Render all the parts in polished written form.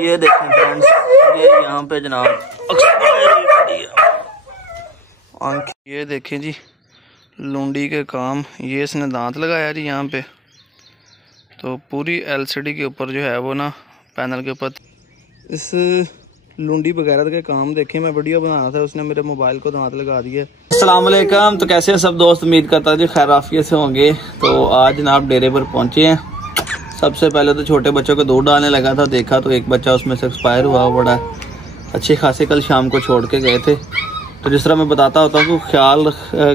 ये देखें फ्रेंड्स, ये यहाँ पे जनाब ये देखें जी लुंडी के काम। ये इसने दांत लगाया जी यहाँ पे, तो पूरी एलसीडी के ऊपर जो है वो ना पैनल के ऊपर इस लुंडी वगैरह के काम देखें। मैं वीडियो बना रहा था, उसने मेरे मोबाइल को दांत लगा दिया। अस्सलाम वालेकुम, तो कैसे हैं सब दोस्त? उम्मीद करता हूँ जी खैर आफियत से होंगे। तो आज जनाब डेरे पर पहुँचे हैं। सबसे पहले तो छोटे बच्चों को दूध डालने लगा था, देखा तो एक बच्चा उसमें से एक्सपायर हुआ, बड़ा अच्छे खासे कल शाम को छोड़ के गए थे। तो जिस तरह मैं बताता होता हूँ कि ख्याल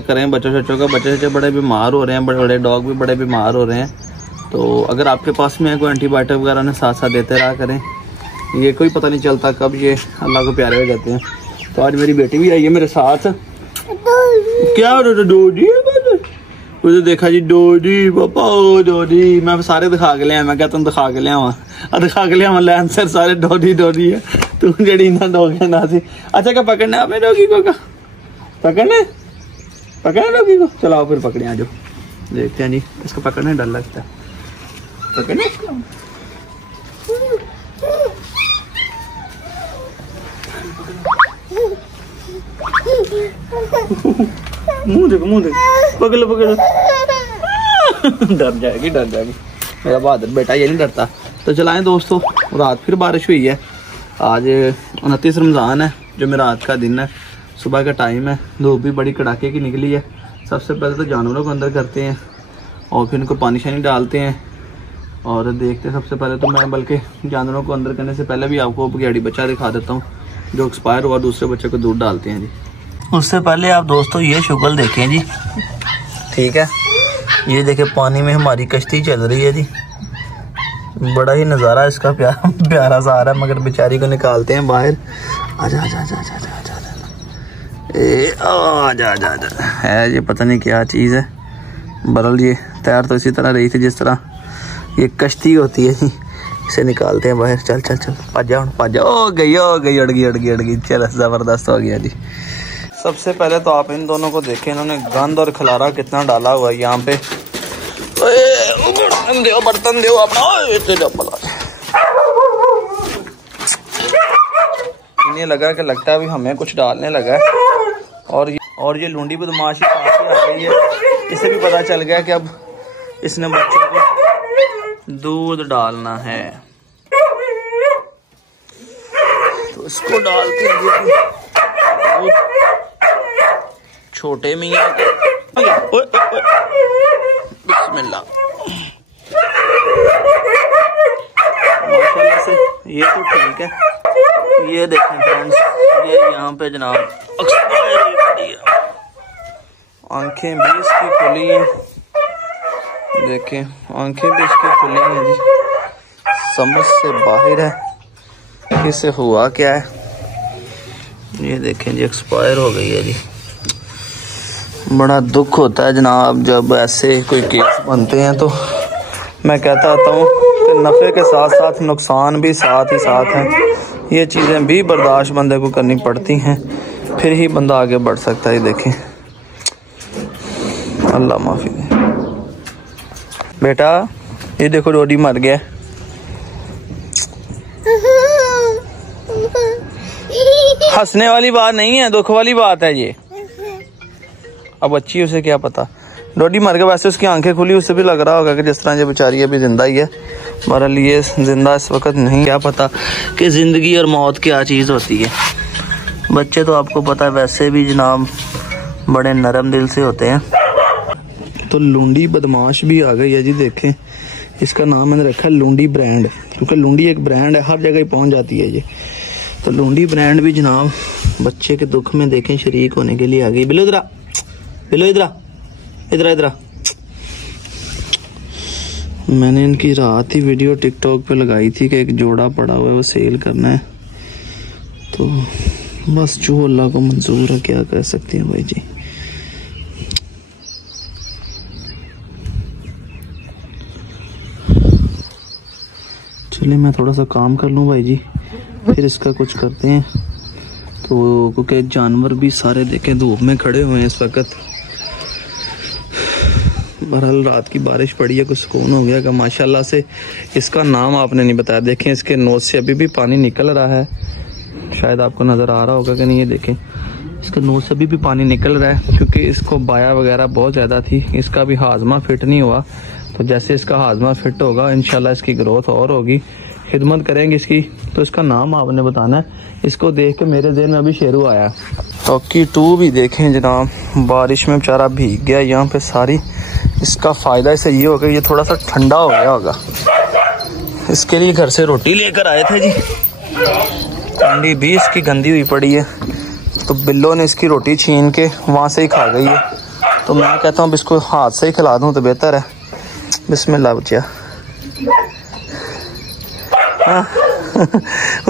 करें बच्चों का। बच्चे बड़े बीमार हो रहे हैं, बड़े बड़े डॉग भी बड़े बीमार हो रहे हैं। तो अगर आपके पास में कोई एंटीबायोटिक वगैरह ने साथ साथ देते रहा करें, ये कोई पता नहीं चलता कब ये अल्लाह को प्यारे हो जाते हैं। तो आज मेरी बेटी भी आई है मेरे साथ। क्या डोडी मुझे देखा जी, डोडी पापा डोडी। मैं सारे दिखा के लिया, मैं क्या तुम दिखा के लिया लैन सर सारे डोडी है। तू जड़ी ना डॉग ना सी। अच्छा क्या पकड़ना आपने डॉगी को? का पकड़ना डॉगी को? चलाओ फिर पकड़े, आ जाओ। देखते हैं जी, इसको पकड़ने डर लगता है। पकड़ने मुंह देखो पकड़ लो डर जाएगी मेरा बहादुर बेटा, ये नहीं डरता। तो चलाएं दोस्तों, रात फिर बारिश हुई है। आज 29 रमज़ान है, जो मेरा आज का दिन है। सुबह का टाइम है, धूप भी बड़ी कड़ाके की निकली है। सबसे पहले तो जानवरों को अंदर करते हैं और फिर इनको पानी शानी डालते हैं और देखते हैं। सबसे पहले तो मैं बल्कि जानवरों को अंदर करने से पहले भी आपको बघेड़ी बच्चा दिखा देता हूँ जो एक्सपायर हुआ, दूसरे बच्चे को दूध डालते हैं जी। उससे पहले आप दोस्तों ये शुगल देखें जी, ठीक है। ये देखें पानी में हमारी कश्ती चल रही है जी। बड़ा ही नज़ारा इसका प्यारा सा आ रहा है, मगर बेचारी को निकालते हैं बाहर। आजा है ये पता नहीं क्या चीज़ है। बरल ये तैयार तो इसी तरह रही थी जिस तरह ये कश्ती होती है जी। इसे निकालते हैं बाहर। चल पाजा ओ गई अड़ गई। चल ज़बरदस्त हो गया जी। सबसे पहले तो आप इन दोनों को देखें, इन्होंने गंद और खलारा कितना डाला हुआ है यहाँ पे। बर्तन दो अपना। इन्हें लगा कि लगता है अभी हमें कुछ डालने लगा है। और ये लुंडी बदमाशी काफी आ गई है। इसे भी पता चल गया कि अब इसने बच्चों को दूध डालना है, तो इसको डालते हैं छोटे मियाँ को। बिस्मिल्लाह। माशाल्लाह से ये तो ठीक है। ये देखें फ्रेंड्स, ये यहाँ पे जनाब आंखें भी इसकी खुली हैं। देखें आंखें भी इसकी खुली हैं जी, समझ से बाहर है कि इसे हुआ क्या है। ये देखें जी एक्सपायर हो गई है जी। बड़ा दुख होता है जनाब जब ऐसे कोई केस बनते हैं। तो मैं कहता आता हूँ कि नफ़े के साथ साथ नुकसान भी साथ ही साथ हैं। ये चीज़ें भी बर्दाश्त बंदे को करनी पड़ती हैं, फिर ही बंदा आगे बढ़ सकता है। देखें अल्लाह माफ़ी दे। बेटा ये देखो डोडी मर गया। हंसने वाली बात नहीं है, दुख वाली बात है ये। अब अच्छी उसे क्या पता, डोडी मर गया। वैसे उसकी आंखें खुली, उससे भी लग रहा होगा कि जिस तरह ये बेचारी अभी जिंदा ही है। हमारे लिए जिंदा इस वक्त नहीं, क्या पता कि जिंदगी और मौत क्या चीज़ होती है। बच्चे तो आपको पता है वैसे भी जनाब बड़े नरम दिल से होते हैं। तो लुंडी बदमाश भी आ गई है जी। देखें इसका नाम मैंने रखा है लुंडी ब्रांड, क्योंकि लुंडी एक ब्रांड है, हर जगह पहुंच जाती है ये। तो लुंडी ब्रांड भी जनाब बच्चे के दुख में देखें शरीक होने के लिए आ गई। बिलो इधर। मैंने इनकी रात ही वीडियो टिकटॉक पे लगाई थी कि एक जोड़ा पड़ा हुआ है, वो सेल करना है। तो बस जो अल्लाह को मंजूर है, क्या कर सकते हैं भाई जी। चलिए मैं थोड़ा सा काम कर लूँ भाई जी, फिर इसका कुछ करते हैं। तो क्योंकि जानवर भी सारे देखें धूप में खड़े हुए हैं इस वक्त। बहरहाल रात की बारिश पड़ी है, कुछ सुकून हो गया। माशाल्लाह से इसका नाम आपने नहीं बताया। देखें इसके नोज से अभी भी पानी निकल रहा है, शायद आपको नज़र आ रहा होगा कि नहीं। ये देखें इसके नोज से अभी भी पानी निकल रहा है, क्योंकि इसको बाया वगैरह बहुत ज़्यादा थी। इसका भी हाजमा फिट नहीं हुआ, तो जैसे इसका हाजमा फिट होगा इंशाल्लाह इसकी ग्रोथ और होगी, खिदमत करेंगे इसकी। तो इसका नाम आपने बताना है। इसको देख के मेरे ज़हन में अभी शेरू आया। टॉकी 2 भी देखें जनाब, बारिश में बेचारा भीग गया यहाँ पे सारी। इसका फ़ायदा इसे ये होगा, ये थोड़ा सा ठंडा हो गया होगा। इसके लिए घर से रोटी लेकर आए थे जी, अंडी भी इसकी गंदी हुई पड़ी है, तो बिल्लो ने इसकी रोटी छीन के वहाँ से ही खा गई है। तो मैं कहता हूँ इसको हाथ से ही खिला दूँ तो बेहतर है। बिस्मिल्लाह बच्चा।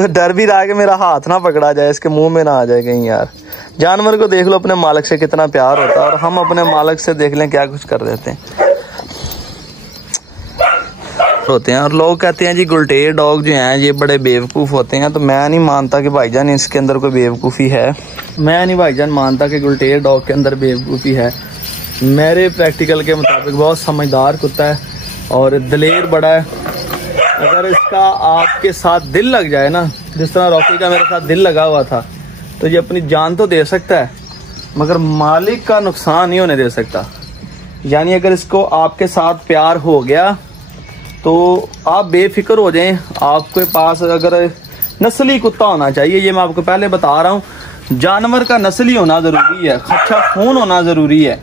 डर भी रहा कि मेरा हाथ ना पकड़ा जाए, इसके मुंह में ना आ जाए कहीं। यार जानवर को देख लो अपने मालिक से कितना प्यार होता है, और हम अपने मालिक से देख लें क्या कुछ कर देते हैं। और लोग कहते हैं जी गुलटेर डॉग जो हैं ये बड़े बेवकूफ़ होते हैं, तो मैं नहीं मानता कि भाईजान इसके अंदर कोई बेवकूफ़ी है। मैं नहीं भाईजान मानता कि गुलटेर डॉग के अंदर बेवकूफ़ी है। मेरे प्रैक्टिकल के मुताबिक बहुत समझदार कुत्ता है और दिलेर बड़ा है। अगर इसका आपके साथ दिल लग जाए ना, जिस तरह रॉकी का मेरे साथ दिल लगा हुआ था, तो ये अपनी जान तो दे सकता है, मगर मालिक का नुकसान नहीं होने दे सकता। यानी अगर इसको आपके साथ प्यार हो गया तो आप बेफिक्र हो जाएं। आपके पास अगर नस्ली कुत्ता होना चाहिए, ये मैं आपको पहले बता रहा हूँ। जानवर का नस्ली होना ज़रूरी है, अच्छा खून होना ज़रूरी है,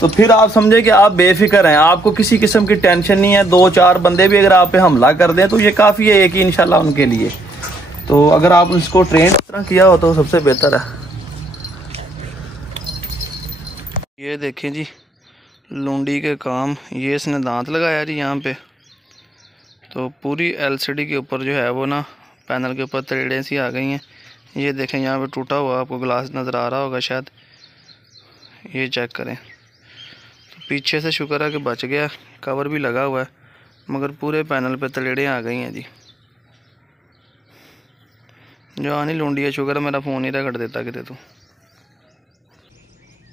तो फिर आप समझे कि आप बेफिक्र हैं, आपको किसी किस्म की टेंशन नहीं है। 2-4 बंदे भी अगर आप पे हमला कर दें तो ये काफ़ी है एक ही इंशाल्लाह उनके लिए। तो अगर आप उसको ट्रेन इस तरह किया हो तो सबसे बेहतर है। ये देखें जी लुंडी के काम, ये इसने दांत लगाया जी यहाँ पे, तो पूरी LCD के ऊपर जो है वो ना पैनल के ऊपर तरेड़ें सी आ गई हैं। ये देखें यहाँ पे टूटा हुआ आपको ग्लास नज़र आ रहा होगा शायद, ये चेक करें। पीछे से शुक्र है कि बच गया, कवर भी लगा हुआ है, मगर पूरे पैनल पे तलेड़ें आ गई हैं जी। जो आनी लूंडी है, शुक्र है मेरा फ़ोन ही रगड़ देता कितने। तो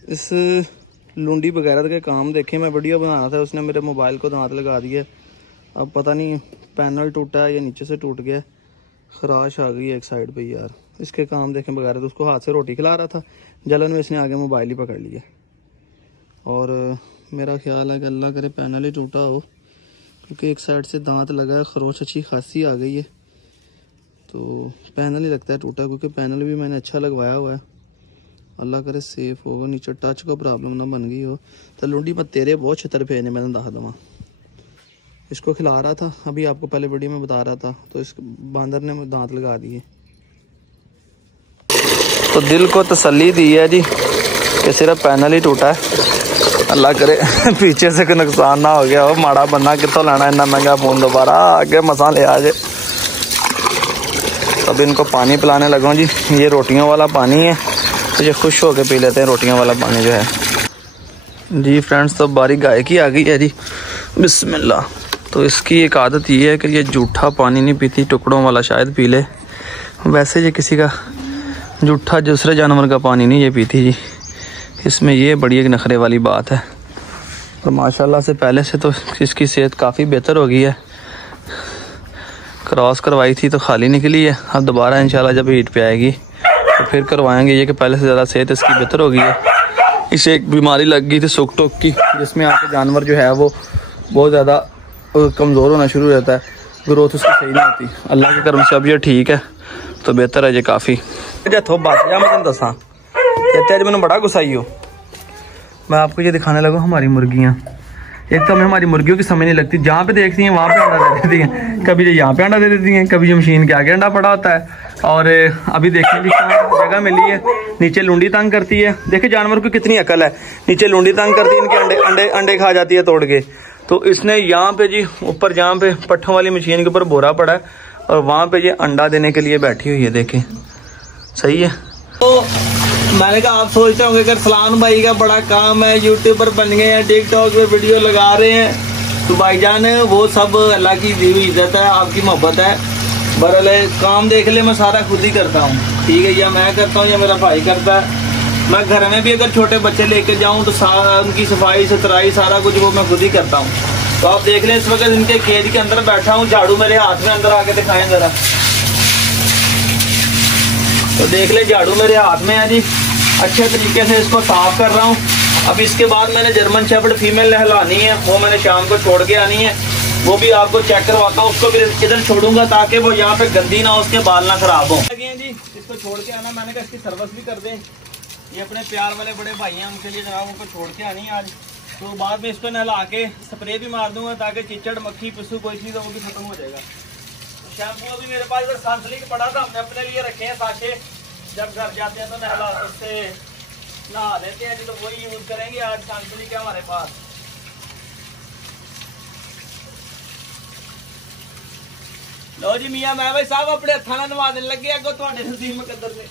इस लूंडी वगैरह के काम देखें, मैं वीडियो बनाना था, उसने मेरे मोबाइल को दांत लगा दिया। अब पता नहीं पैनल टूटा है या नीचे से टूट गया, खराश आ गई है एक साइड पे। यार इसके काम देखें वगैरह। तो उसको हाथ से रोटी खिला रहा था, जलन में इसने आगे मोबाइल ही पकड़ लिया। और मेरा ख्याल है कि अल्लाह करे पैनल ही टूटा हो, क्योंकि एक साइड से दांत लगा है, खरोच अच्छी खासी आ गई है। तो पैनल ही लगता है टूटा, क्योंकि पैनल भी मैंने अच्छा लगवाया हुआ है। अल्लाह करे सेफ होगा, नीचे टच को प्रॉब्लम ना बन गई हो। तो लुंडी मैं तेरे बहुत छतर पे मैंने दहा दमा। इसको खिला रहा था, अभी आपको पहले वीडियो में बता रहा था, तो इस बांदर ने दांत लगा दिए। तो दिल को तसल्ली दी है जी कि सिर्फ पैनल ही टूटा है। अल्लाह करे पीछे से कोई नुकसान ना हो गया हो। माड़ा बनना कितों लेना इतना महंगा फ़ोन, दोबारा आगे मसा ले आ जाए। अब इनको पानी पिलाने लगा जी। ये रोटियों वाला पानी है, तो ये खुश होकर पी लेते हैं रोटियों वाला पानी जो है जी। फ्रेंड्स तो बारी गाय की आ गई है जी, बिस्मिल्लाह। तो इसकी एक आदत ये है कि ये जूठा पानी नहीं पीती, टुकड़ों वाला शायद पी ले। वैसे ये किसी का जूठा दूसरे जानवर का पानी नहीं ये पीती जी। इसमें ये बड़ी एक नखरे वाली बात है। और माशाल्लाह से पहले से तो इसकी सेहत काफ़ी बेहतर हो गई है। क्रॉस करवाई थी तो खाली निकली है, अब दोबारा इंशाल्लाह जब हीट पे आएगी तो फिर करवाएंगे। ये कि पहले से ज़्यादा सेहत इसकी बेहतर हो गई है। इसे एक बीमारी लग गई थी सुक टोक की, जिसमें आपके जानवर जो है वो बहुत ज़्यादा कमज़ोर होना शुरू हो जाता है, ग्रोथ उसकी सही नहीं होती। अल्लाह के करम से अब ये ठीक है, तो बेहतर है ये काफ़ी। थो बात जा मैं तेन दसा कहते आज मैंने बड़ा गुस्सा ही हो। मैं आपको ये दिखाने लगा हमारी मुर्गियाँ। एक तो हमें हमारी मुर्गियों की समझ नहीं लगती, जहाँ पे देखती हैं वहाँ पे अंडा दे देती हैं। कभी ये यहाँ पे अंडा दे देती हैं, कभी ये मशीन के आगे अंडा पड़ा होता है। और अभी देखने की जगह मिली है, नीचे लुंडी तंग करती है। देखिए जानवर को कितनी अकल है, नीचे लुंडी तंग करती है, इनके अंडे अंडे अंडे खा जाती है तोड़ के। तो इसने यहाँ पे जी ऊपर जहाँ पे पट्ठों वाली मशीन के ऊपर बोरा पड़ा है, और वहाँ पे ये अंडा देने के लिए बैठी हुई है। देखें सही है। तो मैंने कहा आप सोचते होंगे कि सलान भाई का बड़ा काम है, यूट्यूबर बन गए हैं, टिकटॉक पे वीडियो लगा रहे हैं। तो भाईजान वो सब अल्लाह की दी हुई इज्जत है, आपकी मोहब्बत है। बरले काम देख ले मैं सारा खुद ही करता हूँ, ठीक है, या मैं करता हूँ या मेरा भाई करता है। मैं घर में भी अगर छोटे बच्चे लेके जाऊं तो उनकी सफाई सुथराई सारा कुछ वो मैं खुद ही करता हूँ। तो आप देख लें इस वक्त इनके खेत के अंदर बैठा हूँ, झाड़ू मेरे हाथ में, अंदर आके दिखाएं जरा। तो देख ले झाड़ू मेरे हाथ में है जी, अच्छे तरीके से इसको साफ कर रहा हूँ। अब इसके बाद मैंने जर्मन शेफर्ड फीमेल नहलानी है, वो मैंने शाम को छोड़ के आनी है, वो भी आपको चेक करवाता हूँ। उसको फिर इधर छोड़ूंगा ताकि वो यहाँ पे गंदी ना हो, उसके बाल ना खराब हो। जी इसको छोड़ के आना, मैंने कहा इसकी सर्विस भी कर दें। ये अपने प्यार वाले बड़े भाई हैं, उनके लिए जनाब उनको छोड़ के आनी है आज। तो बाद में इसको नहला के स्प्रे भी मार दूंगा ताकि चिचड़ मक्खी पिस्सू कोई चीज़ वो भी खत्म हो जाएगा। शैम्पू अभी मेरे पास इधर सनसिल्क पड़ा था, हमने अपने लिए रखे हैं साथे, जब घर जाते हैं तो नहला उससे नहा लेते हैं, तो वही यूज करेंगे। आज सनसिल्क है हमारे पास। लो जी मियां मैं भाई साहब अपने हथा ना नवा देने लगे अगो तुहाडे नसीब मुकद्दर से।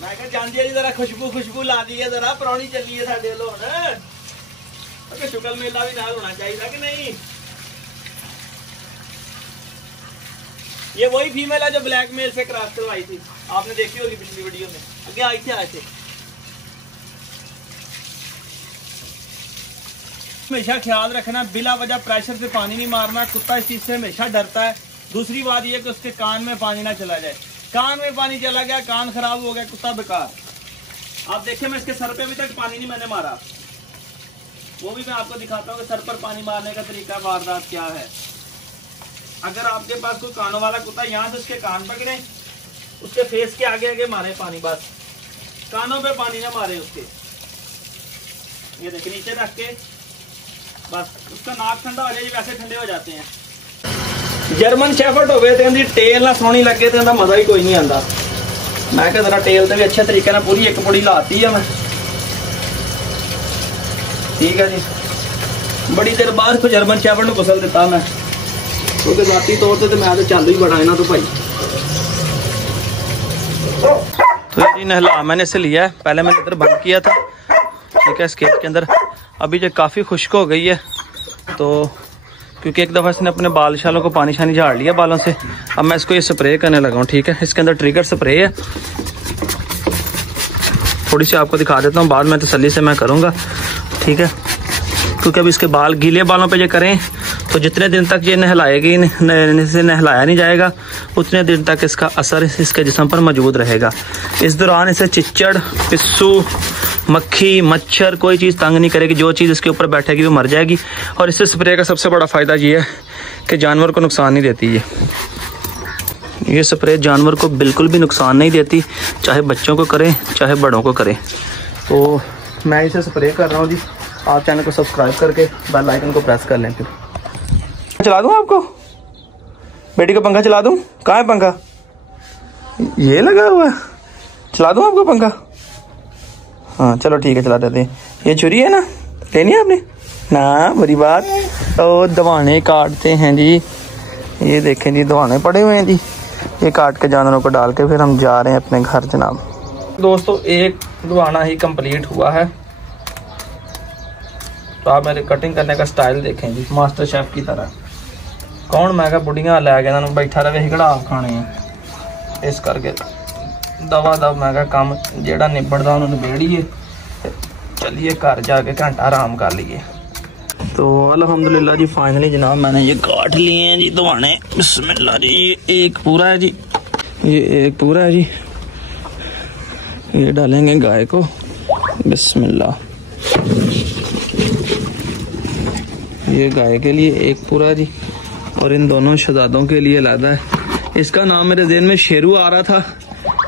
मैं कहा जांदी है जी जरा खुशबू ला दी है, जरा पुरानी चली है साडे लो हुण। अगे शुक्ल मेला भी नाल होना चाहिए कि नहीं। ये वही फीमेल है जो ब्लैक मेल से क्रॉस करवाई थी, आपने देखी होगी पिछली वीडियो में। आगे आई थे आए थे। हमेशा ख्याल रखना, बिला वजह प्रेशर से पानी नहीं मारना, कुत्ता इस चीज से हमेशा डरता है। दूसरी बात यह कि उसके कान में पानी ना चला जाए, कान में पानी चला गया, कान खराब हो गया, कुत्ता बेकार। आप देखिए मैं इसके सर पे अभी तक पानी नहीं मैंने मारा, वो भी मैं आपको दिखाता हूँ कि सर पर पानी मारने का तरीका वारदात क्या है। अगर आपके पास कोई कानों वाला कुत्ता, यहाँ से उसके कान पकड़े, उसके फेस के आगे आगे मारे पानी, बस कानों पे पानी ना मारे उसके। ये देखिए नीचे रख के बस उसका नाक ठंडा हो जाए, वैसे ठंडे हो जाते हैं। जर्मन शेफर्ड हो गए थे, टेल ना सोनी लगे थे, मजा ही कोई नहीं आता। मैं क्या जरा टेल से भी अच्छे तरीके ना पूरी एक पुड़ी लाती है मैं, ठीक है जी। बड़ी देर बाद को जर्मन शेफर्ड को गुसल देता मैं, क्योंकि जाती तौर पर तो मैं तो चालू ही बड़ा है ना। तो भाई तो ये नहला मैंने इसे लिया है, पहले मैंने इधर बंद किया था, ठीक है, स्केट के अंदर। अभी जो काफ़ी खुश्क हो गई है, तो क्योंकि एक दफ़ा इसने अपने बाल शालों को पानी शानी झाड़ लिया बालों से, अब मैं इसको ये स्प्रे करने लगा हूँ, ठीक है। इसके अंदर ट्रिगर स्प्रे है, थोड़ी सी आपको दिखा देता हूँ, बाद में तसल्ली से मैं करूँगा, ठीक है। क्योंकि अब इसके बाल गीले बालों पे जो करें तो जितने दिन तक ये नहलाएगी इसे नहलाया नहीं जाएगा, उतने दिन तक इसका असर इसके जिस्म पर मौजूद रहेगा। इस दौरान इसे चिच्चड़, पिस्सू, मक्खी, मच्छर कोई चीज़ तंग नहीं करेगी, जो चीज़ इसके ऊपर बैठेगी वो मर जाएगी। और इससे स्प्रे का सबसे बड़ा फ़ायदा ये है कि जानवर को नुकसान नहीं देती ये स्प्रे जानवर को बिल्कुल भी नुकसान नहीं देती, चाहे बच्चों को करें चाहे बड़ों को करें। तो मैं इसे स्प्रे कर रहा हूँ जी। आप चैनल को सब्सक्राइब करके बेल आइकन को प्रेस कर लें। फिर चला दूँ आपको, बेटी का पंखा चला दूँ? कहाँ है पंखा? ये लगा हुआ है, चला दूँ आपको पंखा? हाँ चलो ठीक है, चला देते हैं। ये छुरी है ना, लेनी है आपने ना? बुरी बात। तो दवाने काटते हैं जी, ये देखें जी दवाने पड़े हुए हैं जी, ये काट के जानवरों को डाल के फिर हम जा रहे हैं अपने घर जनाब। दोस्तों एक दवाना ही कंप्लीट हुआ है, तो आप मेरे कटिंग करने का स्टाइल देखें जी, मास्टर शेफ की तरह। कौन मैं बुढ़िया लै गया बैठा रहे हिकड़ा खाने हैं, इस करके दवा दव मैं काम जेड़ा निबड़दा उन्होंने निबेड़िए, चलिए घर जाके घंटा आराम कर लिए। तो अल्हम्दुलिल्लाह जी फाइनली जनाब मैंने ये काट लिए हैं जी दवाने। बिस्मिल्लाह जी, ये एक पूरा है जी, ये एक पूरा है जी, ये डालेंगे गाय को। बिस्मिल्लाह, ये गाय के लिए एक पूरा जी, और इन दोनों शहजादों के लिए लादा है। इसका नाम मेरे ज़हन में शेरू आ रहा था,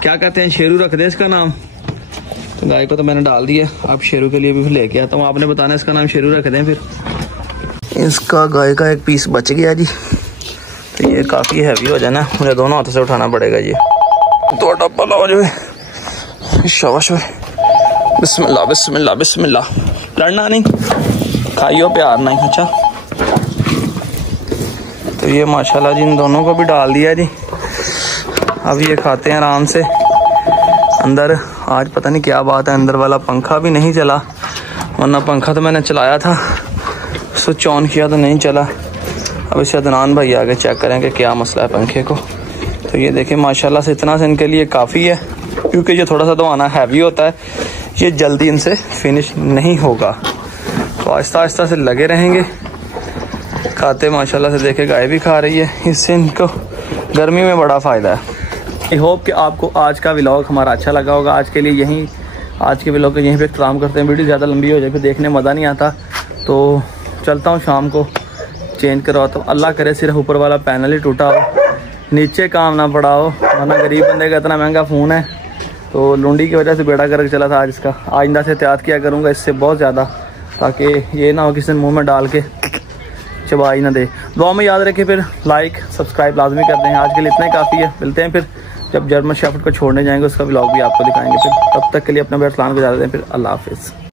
क्या कहते हैं, शेरू रख दे इसका नाम। तो गाय को तो मैंने डाल दिया, अब शेरू के लिए भी लेके आता हूँ, आपने बताना इसका नाम शेरू रख दें। फिर इसका गाय का एक पीस बच गया जी, तो ये काफ़ी हैवी हो जाना, मुझे दोनों हाथों से उठाना पड़ेगा ये, तो डब्बा हो जाए। शाबाश, बिस्मिल्लाह बिस्मिल्लाह बिस्मिल्लाह, लड़ना नहीं, खाइयो प्यार नहीं। अच्छा तो ये माशाल्लाह जी इन दोनों को भी डाल दिया जी, अब ये खाते हैं आराम से। अंदर आज पता नहीं क्या बात है, अंदर वाला पंखा भी नहीं चला, वरना पंखा तो मैंने चलाया था, स्विच ऑन किया तो नहीं चला। अब इसे अदनान भाई आगे चेक करेंगे क्या मसला है पंखे को। तो ये देखिए माशाल्लाह से इतना से इनके लिए काफ़ी है। क्योंकि ये थोड़ा सा दवाना हैवी होता है, ये जल्दी इनसे फिनिश नहीं होगा। तो आहिस्ता आहिस्ता से लगे रहेंगे। खाते माशाल्लाह से देखे गाय भी खा रही है, इससे इनको गर्मी में बड़ा फ़ायदा है। आई होप कि आपको आज का व्लॉग हमारा अच्छा लगा होगा। आज के लिए आज के व्लॉग को यहीं पे इख्तिताम करते हैं। वीडियो ज़्यादा लंबी हो जाए फिर देखने में मज़ा नहीं आता, तो चलता हूँ शाम को चेंज करवाता हूँ। अल्लाह करे सिर्फ ऊपर वाला पैनल ही टूटा हो, नीचे काम ना पड़ा हो, वरना गरीब बंदे का इतना महंगा फ़ोन है। तो लुंडी की वजह से बेड़ा करके चला था आज इसका। आइंदा से एहतियात किया करूँगा इससे बहुत ज़्यादा, ताकि ये ना हो किसी ने मुँह में डाल के चबाई ना दे। दुआ में याद रखें, फिर लाइक सब्सक्राइब लाजमी कर दें। आज के लिए इतना ही काफ़ी है। मिलते हैं फिर जब जर्मन शेफर्ड को छोड़ने जाएंगे, उसका व्लॉग भी आपको दिखाएंगे। फिर तब तक के लिए अपना बेहतरीन गुजार दें। फिर अल्लाह हाफिज़।